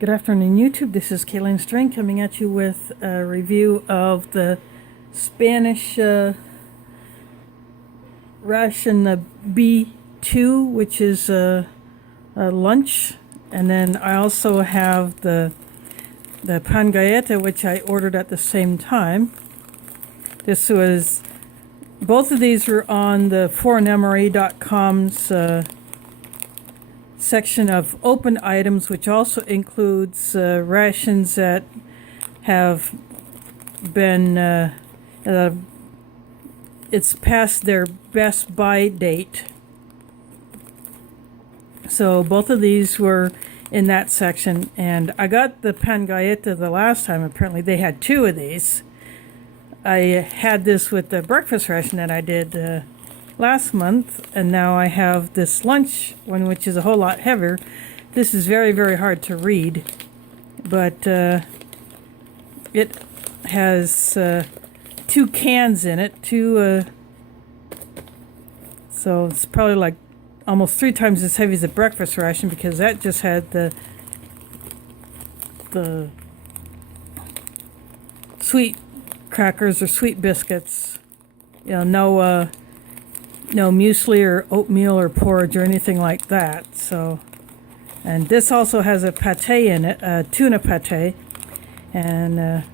Good afternoon, YouTube. This is Kayleen String coming at you with a review of the Spanish Ration B2, which is a lunch. And then I also have the pan galleta, which I ordered at the same time. Both of these were on the foreignmre.com's section of open items, which also includes rations that have been it's past their best buy date. So both of these were in that section, and I got the pan galleta the last time. Apparently they had two of these. I had this with the breakfast ration that I did last month, and now I have this lunch one, which is a whole lot heavier. This is very, very hard to read, but it has two cans in it, so it's probably like almost 3 times as heavy as a breakfast ration, because that just had the sweet crackers or sweet biscuits, no muesli or oatmeal or porridge or anything like that. So, and this also has a pate in it, tuna pate, and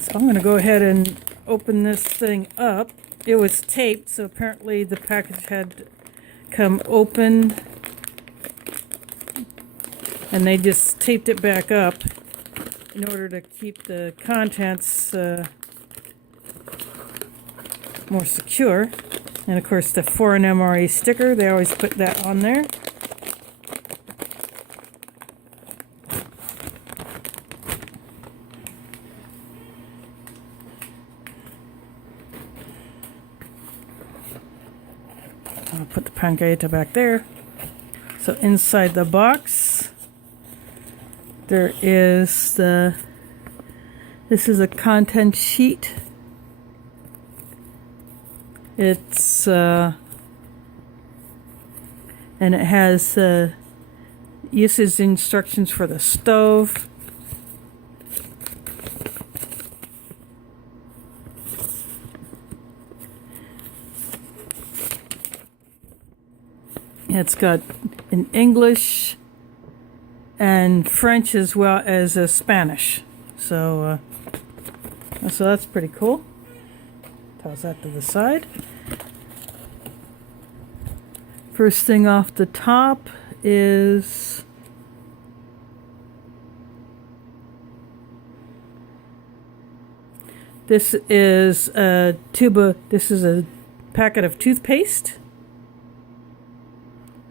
so I'm going to go ahead and open this thing up. It was taped, so apparently the package had come open, and they just taped it back up in order to keep the contents more secure. And of course the foreign MRE sticker, they always put that on there. I'll put the pan galleta back there. So inside the box there is this is a content sheet. It's and it has usage instructions for the stove. It's got in English and French as well as Spanish. So that's pretty cool. Toss that to the side. First thing off the top is this is a packet of toothpaste.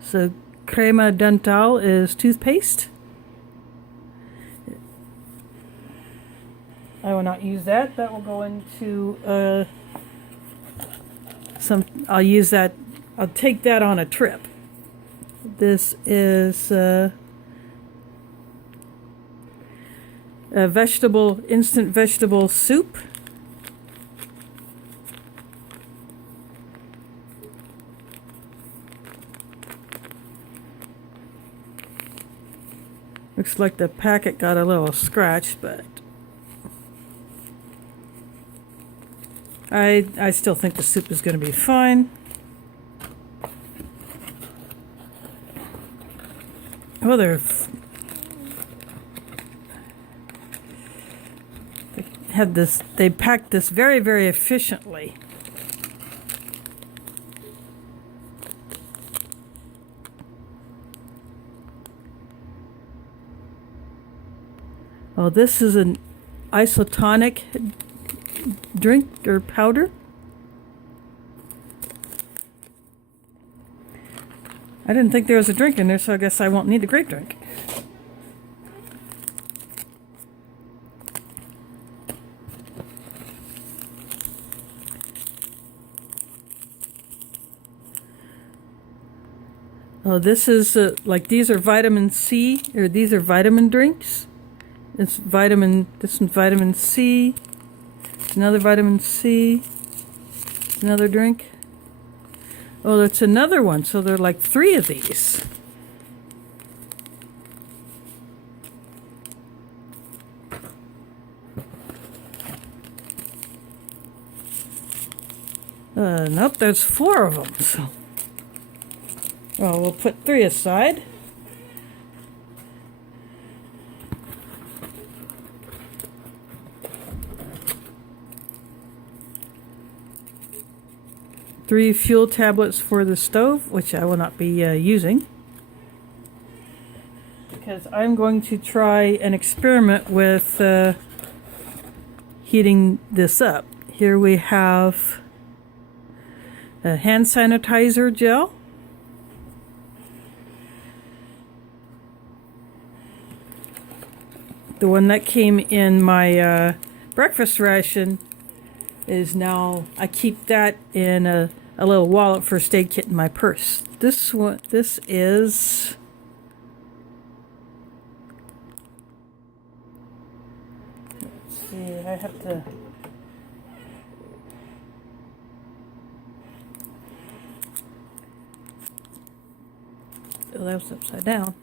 So crema dental is toothpaste. I will not use that. That will go into I'll use that. I'll take that on a trip. This is a instant vegetable soup. Looks like the packet got a little scratched, but I still think the soup is going to be fine. Oh, they packed this very, very efficiently. Oh, this is an isotonic drink or powder. I didn't think there was a drink in there, so I guess I won't need the grape drink. Oh, this is like these are vitamin C, or these are vitamin drinks. This one's vitamin C, another vitamin C, another drink. Oh, that's another one. So there are like 3 of these. Nope, there's 4 of them. So, well, we'll put 3 aside. Three fuel tablets for the stove, which I will not be using, because I'm going to try an experiment with heating this up. Here we have a hand sanitizer gel, the one that came in my breakfast ration is now, I keep that in a little wallet first aid kit in my purse. This is let's see, I have to oh, that was upside down.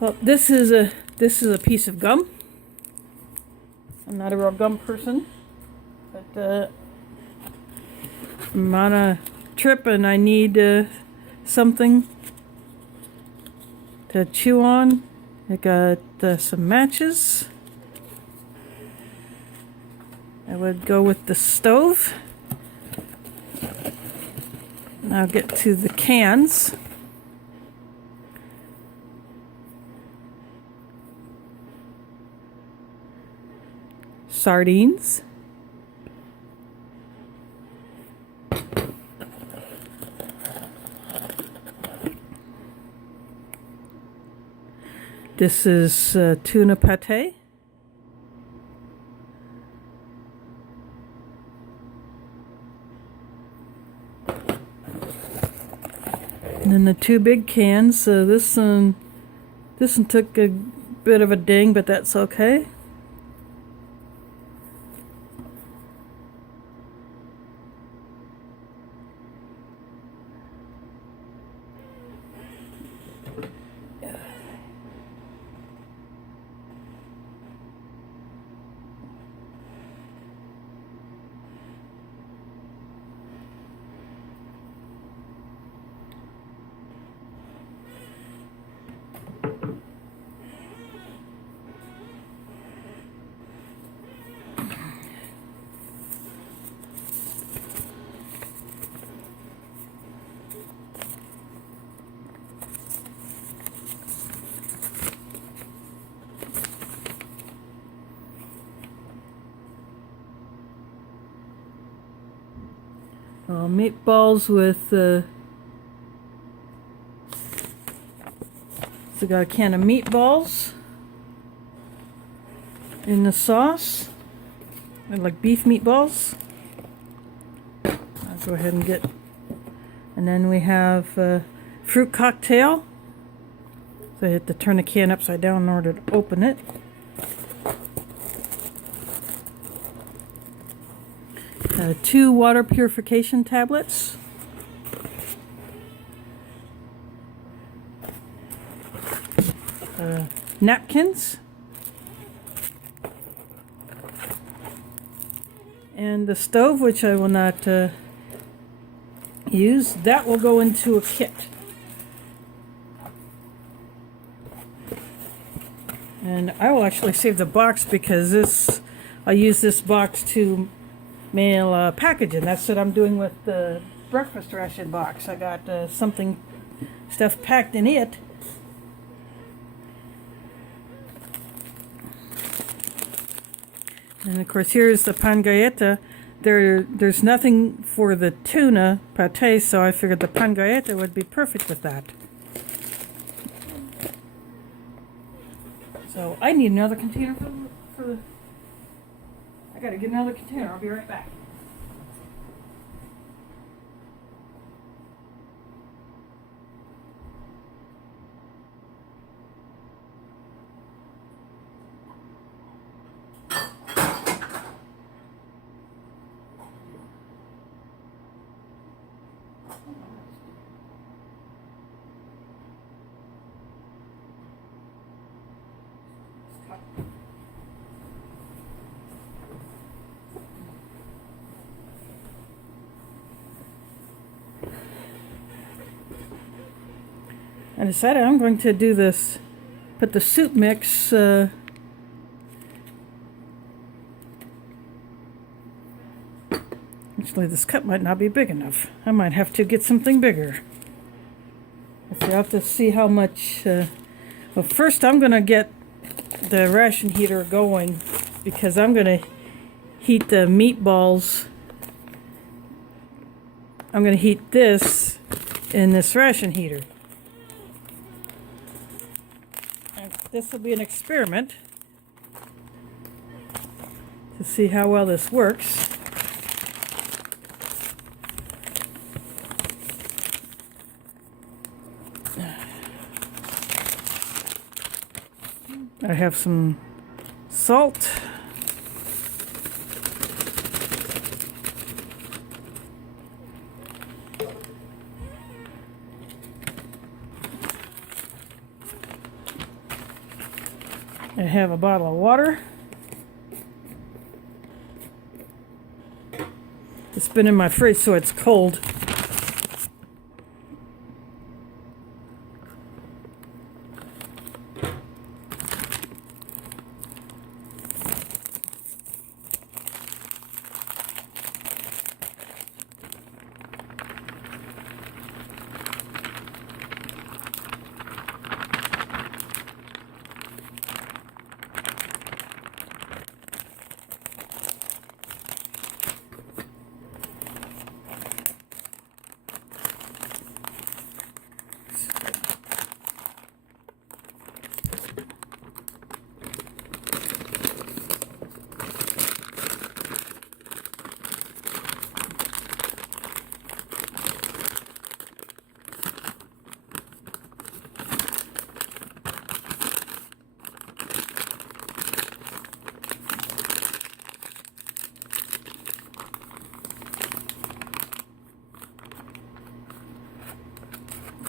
Well, this is a piece of gum. I'm not a real gum person, but I'm on a trip and I need something to chew on. I got some matches. I would go with the stove. Now get to the cans. Sardines. This is tuna pate. And then the 2 big cans. This one took a bit of a ding, but that's okay. Meatballs with so got a can of meatballs in the sauce. I like beef meatballs. I'll go ahead and get, and then we have fruit cocktail. So I have to turn the can upside down in order to open it. Two water purification tablets. Napkins. And the stove, which I will not use, that will go into a kit. And I will actually save the box because I'll use this box to mail a package, and that's what I'm doing with the breakfast ration box. I got stuff packed in it. And of course, here's the pan galleta. There's nothing for the tuna pate, so I figured the pan galleta would be perfect with that. So I need another container for the. I gotta get another container. I'll be right back. I decided I'm going to do this, put the soup mix actually this cup might not be big enough. I might have to get something bigger. Let's see, I'll have to see how much, well first I'm going to get the ration heater going because I'm going to heat the meatballs. I'm going to heat this in this ration heater. And this will be an experiment to see how well this works. I have some salt. I have a bottle of water. It's been in my fridge so it's cold.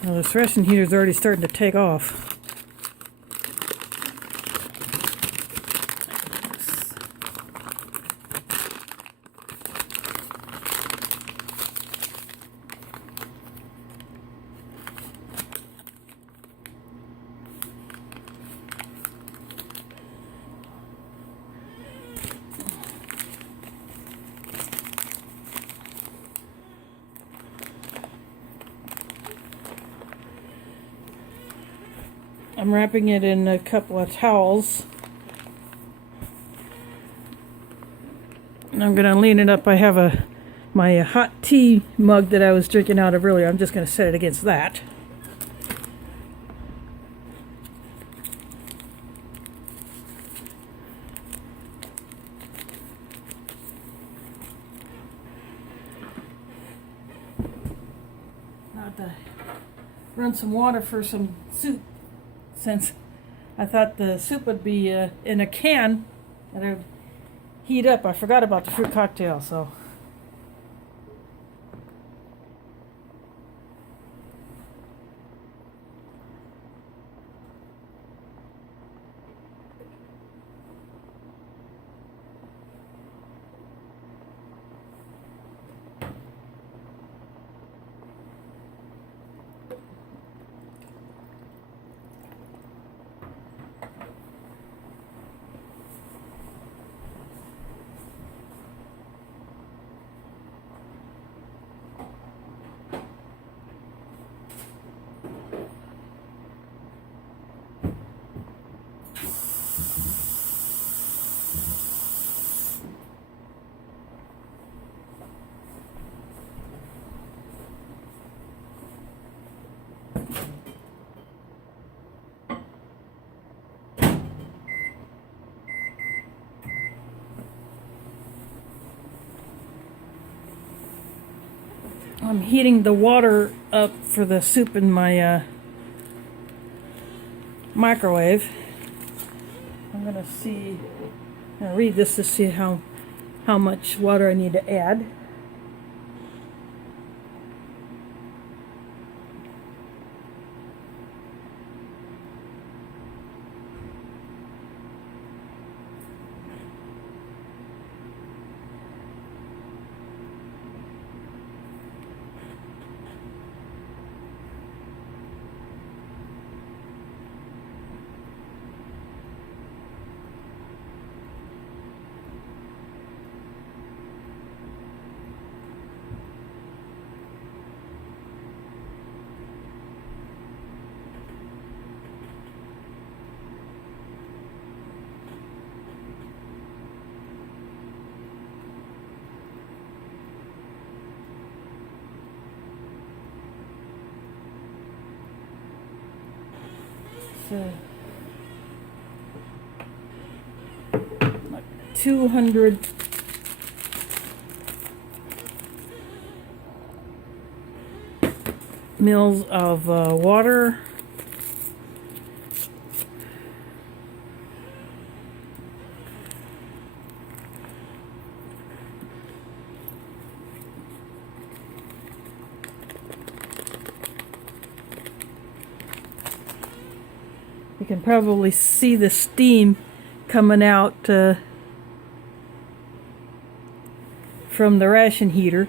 Well, this ration heater is already starting to take off. I'm wrapping it in a couple of towels. And I'm going to lean it up. I have my hot tea mug that I was drinking out of earlier. I'm just going to set it against that. Now I have to run some water for some soup. Since I thought the soup would be in a can that I would heat up. I forgot about the fruit cocktail, so. I'm heating the water up for the soup in my microwave. I'm gonna read this to see how much water I need to add. like 200 mils of water. You can probably see the steam coming out from the ration heater.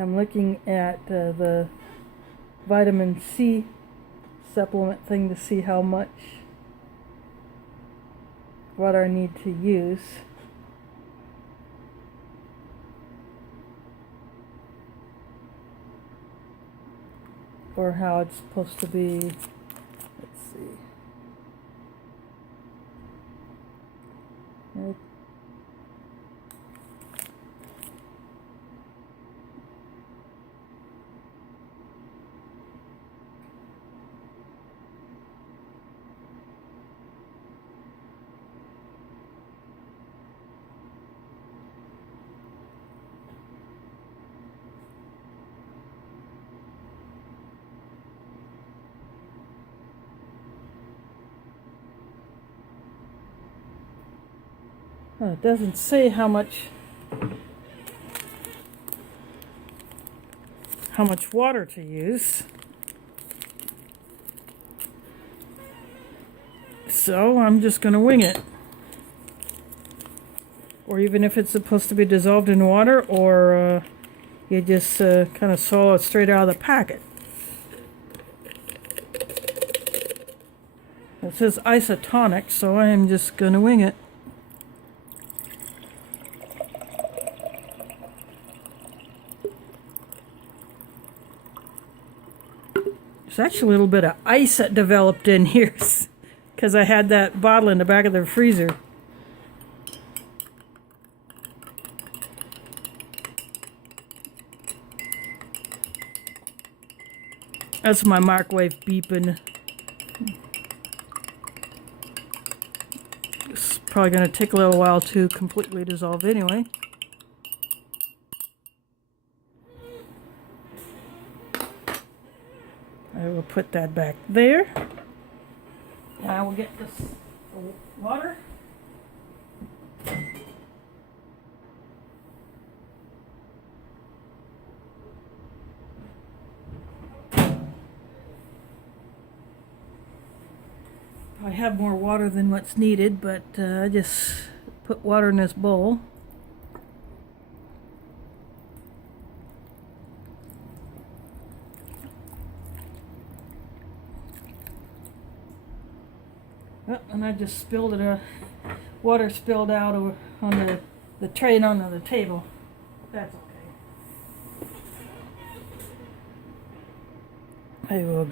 I'm looking at the vitamin C supplement thing to see how much water I need to use. Or how it's supposed to be. Let's see. Oh, it doesn't say how much water to use. So I'm just going to wing it. Or even if it's supposed to be dissolved in water, or you just kind of swallow it straight out of the packet. It says isotonic, so I am just going to wing it. There's actually a little bit of ice that developed in here because I had that bottle in the back of the freezer. That's my microwave beeping. It's probably going to take a little while to completely dissolve anyway. I will put that back there. And I will get this water. I have more water than what's needed, but I just put water in this bowl. Oh, and I just spilled it, water spilled out on the tray and onto the table. That's okay. I will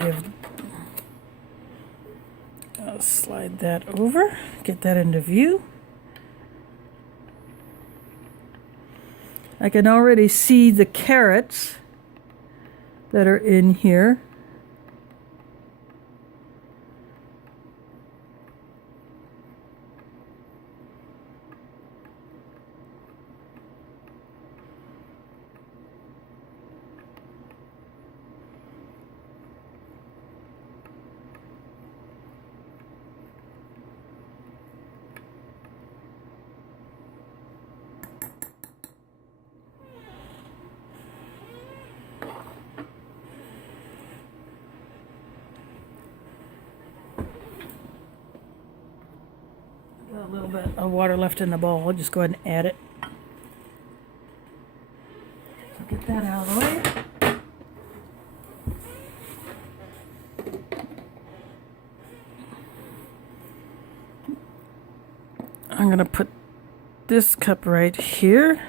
I'll slide that over, get that into view. I can already see the carrots that are in here. A little bit of water left in the bowl. I'll just go ahead and add it. So get that out of the way. I'm going to put this cup right here.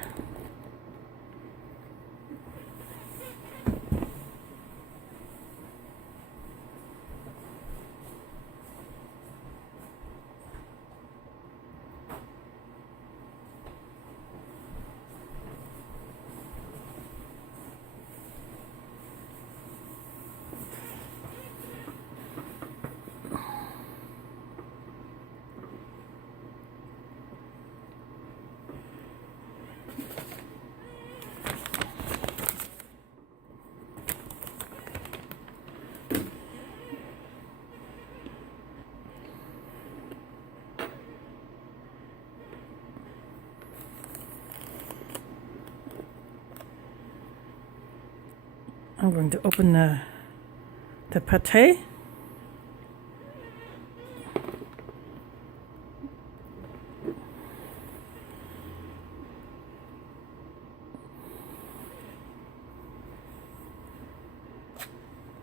I'm going to open the pate.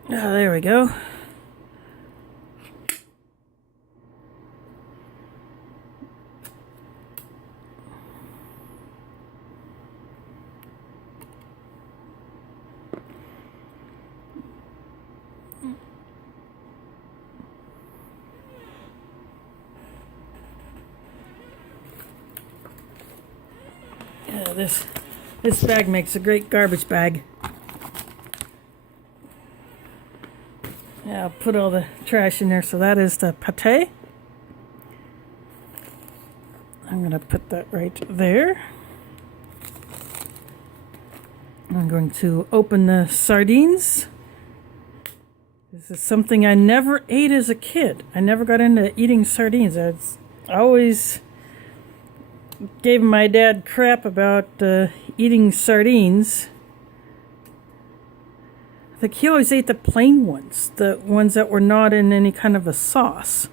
Oh, there we go. Yeah, this bag makes a great garbage bag. Yeah, I'll put all the trash in there. So that is the pate. I'm going to put that right there. I'm going to open the sardines. This is something I never ate as a kid. I never got into eating sardines. I always gave my dad crap about eating sardines. I think he always ate the plain ones, the ones that were not in any kind of a sauce.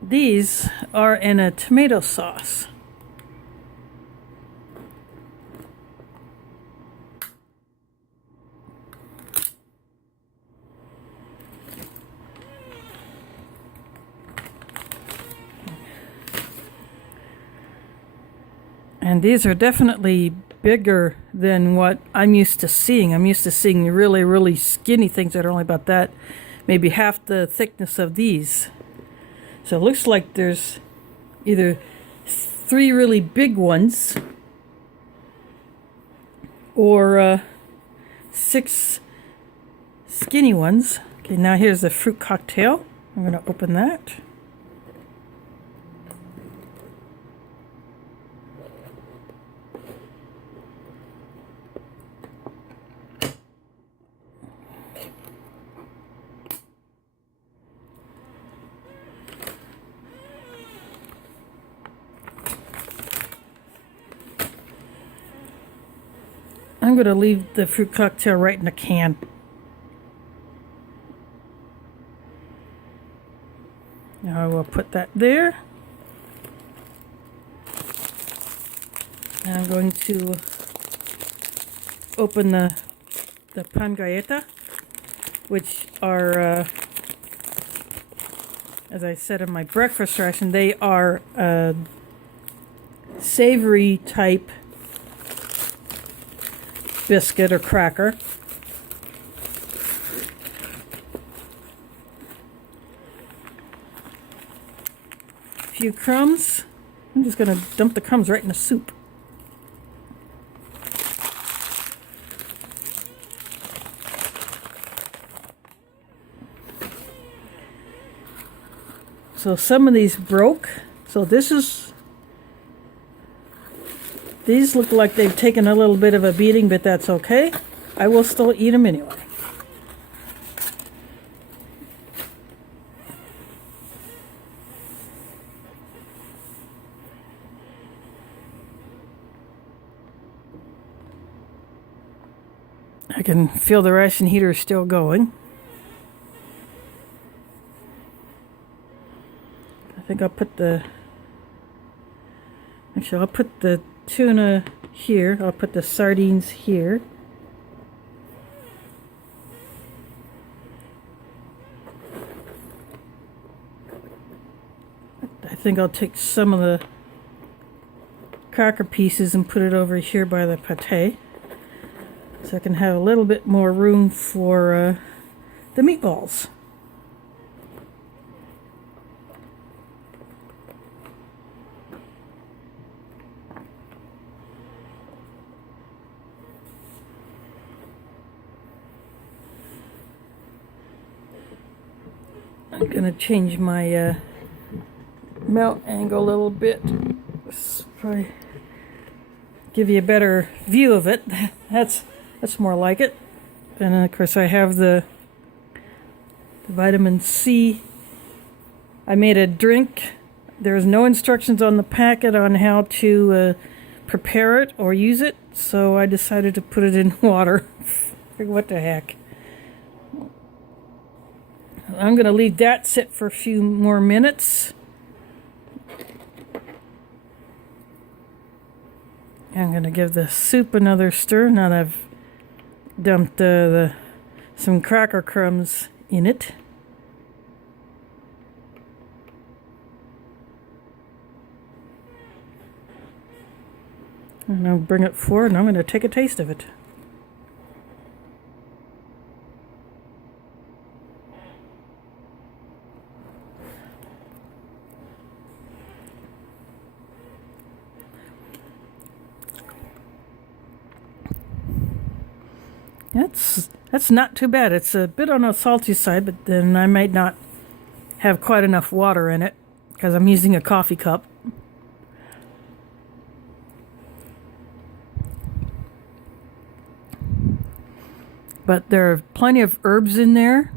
These are in a tomato sauce. And these are definitely bigger than what I'm used to seeing. I'm used to seeing really, really skinny things that are only about that, maybe half the thickness of these. So it looks like there's either 3 really big ones or 6 skinny ones. Okay, now here's the fruit cocktail. I'm going to open that. I'm going to leave the fruit cocktail right in the can. Now I will put that there. And I'm going to open the pan galleta, which are, as I said in my breakfast ration, they are savory type biscuit or cracker. A few crumbs. I'm just going to dump the crumbs right in the soup. So some of these broke. So these look like they've taken a little bit of a beating, but that's okay. I will still eat them anyway. I can feel the ration heater still going. I think I'll put I'll put the tuna here. I'll put the sardines here. think I'll take some of the cracker pieces and put it over here by the pate, so I can have a little bit more room for the meatballs. I'm going to change my mount angle a little bit. Probably give you a better view of it. That's more like it. And of course I have the vitamin C. I made a drink. There's no instructions on the packet on how to prepare it or use it, so I decided to put it in water. What the heck. I'm going to leave that sit for a few more minutes. I'm going to give the soup another stir now that I've dumped some cracker crumbs in it. And I'll bring it forward and I'm going to take a taste of it. That's not too bad. It's a bit on the salty side, but then I might not have quite enough water in it because I'm using a coffee cup. But there are plenty of herbs in there.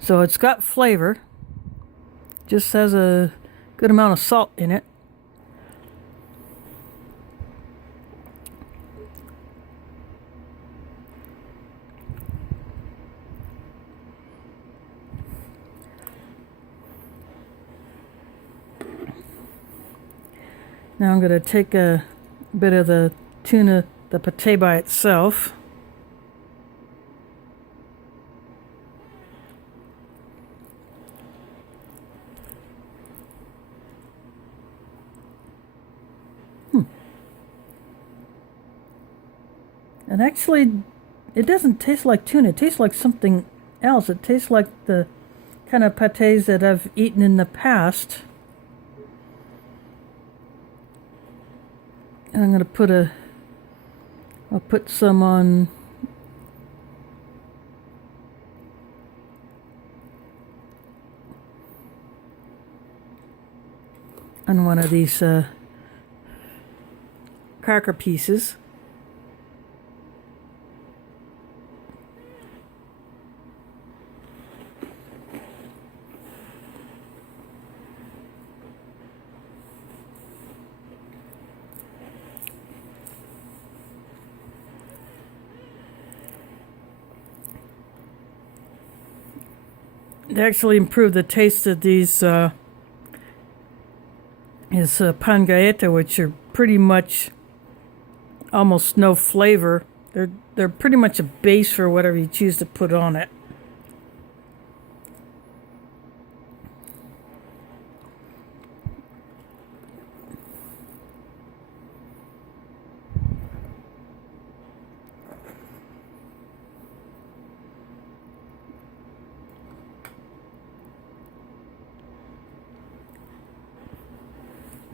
So it's got flavor. Just has a good amount of salt in it. Now I'm going to take a bit of the tuna, the pate by itself. And actually, it doesn't taste like tuna. It tastes like something else. It tastes like the kind of pates that I've eaten in the past. And I'm going to I'll put some on one of these cracker pieces. It actually improved the taste of these pan galleta, which are pretty much almost no flavor. They're pretty much a base for whatever you choose to put on it.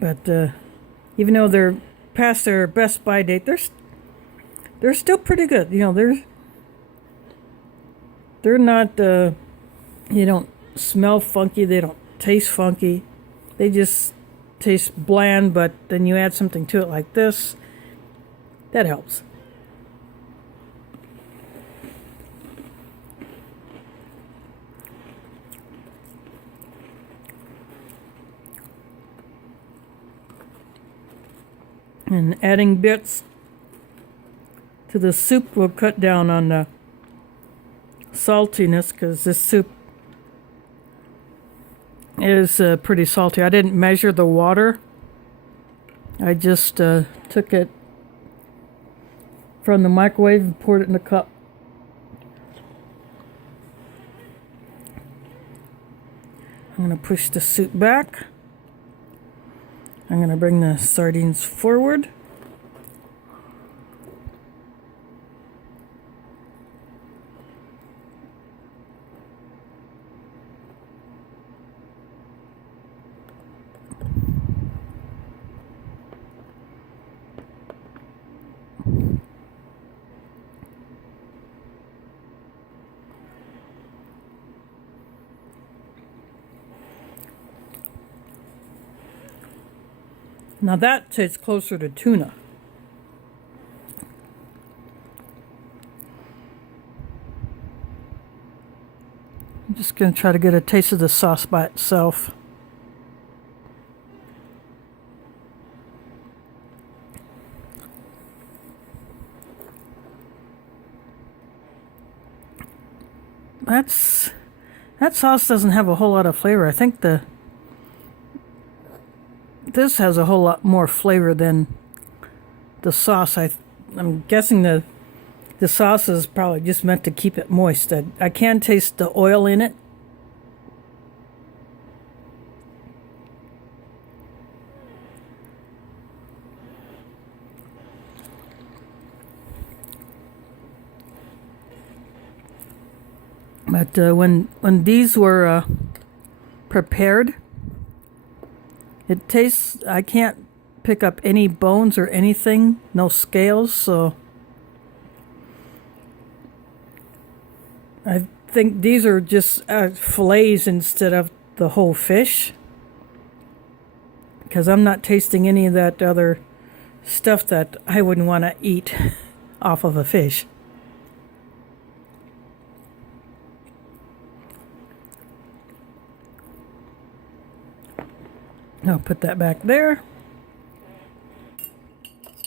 But even though they're past their best by date, they're still pretty good. You know, they're not. They don't smell funky. They don't taste funky. They just taste bland. But then you add something to it like this, that helps. And adding bits to the soup will cut down on the saltiness, because this soup is pretty salty. I didn't measure the water. I just took it from the microwave and poured it in a cup. I'm going to push the suit back. I'm going to bring the sardines forward. Now that tastes closer to tuna. I'm just going to try to get a taste of the sauce by itself. That sauce doesn't have a whole lot of flavor. I think this has a whole lot more flavor than the sauce. I'm guessing the sauce is probably just meant to keep it moist. I can taste the oil in it. But when these were prepared, it tastes, I can't pick up any bones or anything, no scales, so I think these are just fillets instead of the whole fish, because I'm not tasting any of that other stuff that I wouldn't want to eat off of a fish. I'll put that back there.